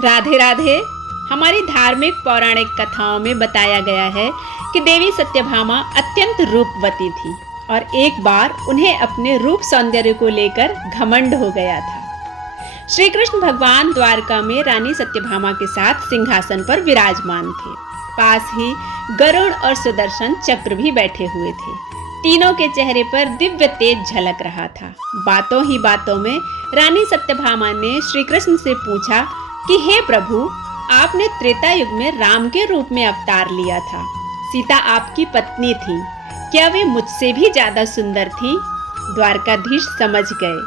राधे राधे। हमारी धार्मिक पौराणिक कथाओं में बताया गया है कि देवी सत्यभामा अत्यंत रूपवती थी और एक बार उन्हें अपने रूप सौंदर्य को लेकर घमंड हो गया था। श्री कृष्ण भगवान द्वारका में रानी सत्यभामा के साथ सिंहासन पर विराजमान थे। पास ही गरुड़ और सुदर्शन चक्र भी बैठे हुए थे। तीनों के चेहरे पर दिव्य तेज झलक रहा था। बातों ही बातों में रानी सत्यभामा ने श्री कृष्ण से पूछा कि हे प्रभु, आपने त्रेता युग में राम के रूप में अवतार लिया था। सीता आपकी पत्नी थी, क्या वे मुझसे भी ज्यादा सुंदर थी? द्वारकाधीश समझ गए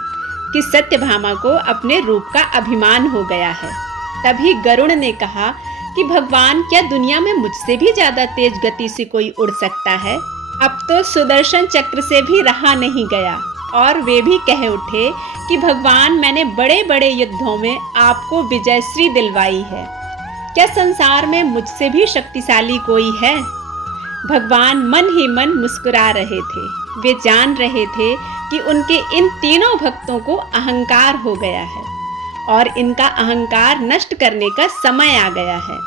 कि सत्यभामा को अपने रूप का अभिमान हो गया है। तभी गरुड़ ने कहा कि भगवान, क्या दुनिया में मुझसे भी ज्यादा तेज गति से कोई उड़ सकता है? अब तो सुदर्शन चक्र से भी रहा नहीं गया और वे भी कह उठे कि भगवान, मैंने बड़े बड़े युद्धों में आपको विजयश्री दिलवाई है। क्या संसार में मुझसे भी शक्तिशाली कोई है? भगवान मन ही मन मुस्कुरा रहे थे। वे जान रहे थे कि उनके इन तीनों भक्तों को अहंकार हो गया है और इनका अहंकार नष्ट करने का समय आ गया है।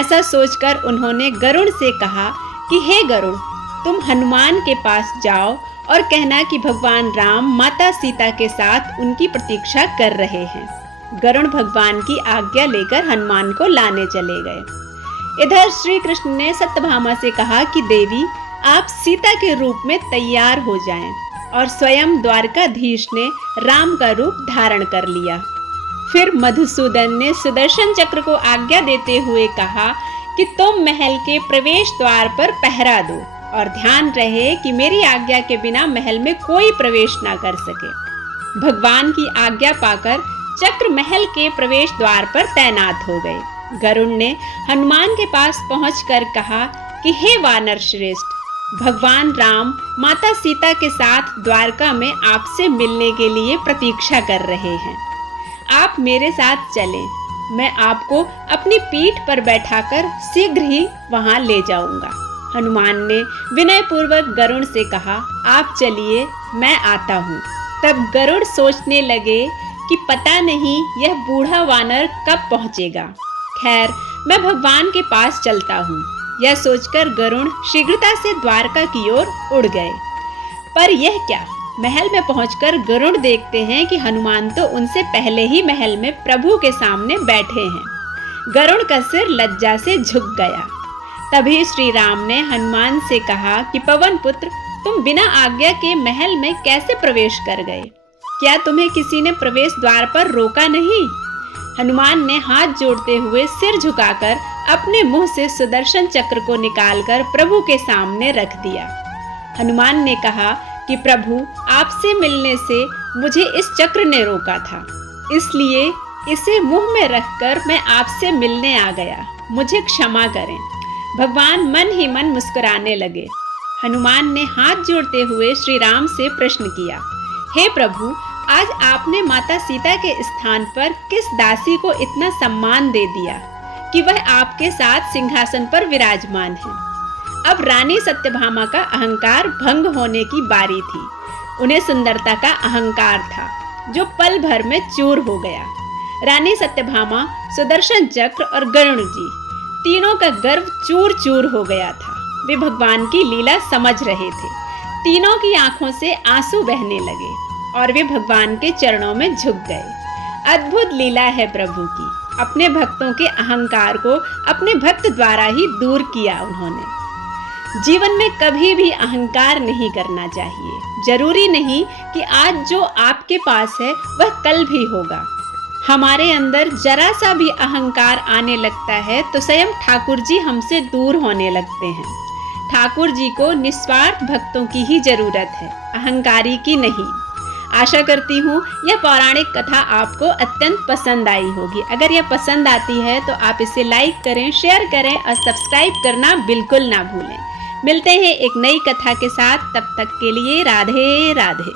ऐसा सोचकर उन्होंने गरुड़ से कहा कि हे गरुड़, तुम हनुमान के पास जाओ और कहना कि भगवान राम माता सीता के साथ उनकी प्रतीक्षा कर रहे हैं। गरुड़ भगवान की आज्ञा लेकर हनुमान को लाने चले गए। इधर श्री कृष्ण ने सत्यभामा से कहा कि देवी, आप सीता के रूप में तैयार हो जाएं। और स्वयं द्वारकाधीश ने राम का रूप धारण कर लिया। फिर मधुसूदन ने सुदर्शन चक्र को आज्ञा देते हुए कहा कि तुम महल के प्रवेश द्वार पर पहरा दो और ध्यान रहे कि मेरी आज्ञा के बिना महल में कोई प्रवेश ना कर सके। भगवान की आज्ञा पाकर चक्र महल के प्रवेश द्वार पर तैनात हो गए। गरुड़ ने हनुमान के पास पहुंचकर कहा कि हे वानर श्रेष्ठ, भगवान राम माता सीता के साथ द्वारका में आपसे मिलने के लिए प्रतीक्षा कर रहे हैं। आप मेरे साथ चलें, मैं आपको अपनी पीठ पर बैठाकर शीघ्र ही वहां ले जाऊंगा। हनुमान ने विनयपूर्वक गरुड़ से कहा, आप चलिए, मैं आता हूँ। तब गरुड़ सोचने लगे कि पता नहीं यह बूढ़ा वानर कब पहुँचेगा। खैर, मैं भगवान के पास चलता हूँ। यह सोचकर गरुड़ शीघ्रता से द्वारका की ओर उड़ गए। पर यह क्या, महल में पहुंचकर गरुड़ देखते हैं कि हनुमान तो उनसे पहले ही महल में प्रभु के सामने बैठे हैं। गरुड़ का सिर लज्जा से झुक गया। तभी श्री राम ने हनुमान से कहा कि पवन पुत्र, तुम बिना आज्ञा के महल में कैसे प्रवेश कर गए? क्या तुम्हें किसी ने प्रवेश द्वार पर रोका नहीं? हनुमान ने हाथ जोड़ते हुए सिर झुकाकर अपने मुंह से सुदर्शन चक्र को निकालकर प्रभु के सामने रख दिया। हनुमान ने कहा कि प्रभु, आपसे मिलने से मुझे इस चक्र ने रोका था, इसलिए इसे मुंह में रखकर मैं आपसे मिलने आ गया। मुझे क्षमा करें। भगवान मन ही मन मुस्कुराने लगे। हनुमान ने हाथ जोड़ते हुए श्री राम से प्रश्न किया, हे प्रभु, आज आपने माता सीता के स्थान पर किस दासी को इतना सम्मान दे दिया कि वह आपके साथ सिंहासन पर विराजमान है? अब रानी सत्यभामा का अहंकार भंग होने की बारी थी। उन्हें सुंदरता का अहंकार था जो पल भर में चूर हो गया। रानी सत्यभामा, सुदर्शन चक्र और गरुड़ जी तीनों का गर्व चूर चूर हो गया था। वे भगवान की लीला समझ रहे थे। तीनों की आंखों से आंसू बहने लगे और वे भगवान के चरणों में झुक गए। अद्भुत लीला है प्रभु की। अपने भक्तों के अहंकार को अपने भक्त द्वारा ही दूर किया उन्होंने। जीवन में कभी भी अहंकार नहीं करना चाहिए। जरूरी नहीं कि आज जो आपके पास है वह कल भी होगा। हमारे अंदर जरा सा भी अहंकार आने लगता है तो स्वयं ठाकुर जी हमसे दूर होने लगते हैं। ठाकुर जी को निस्वार्थ भक्तों की ही जरूरत है, अहंकारी की नहीं। आशा करती हूँ यह पौराणिक कथा आपको अत्यंत पसंद आई होगी। अगर यह पसंद आती है तो आप इसे लाइक करें, शेयर करें और सब्सक्राइब करना बिल्कुल ना भूलें। मिलते हैं एक नई कथा के साथ, तब तक के लिए राधे राधे।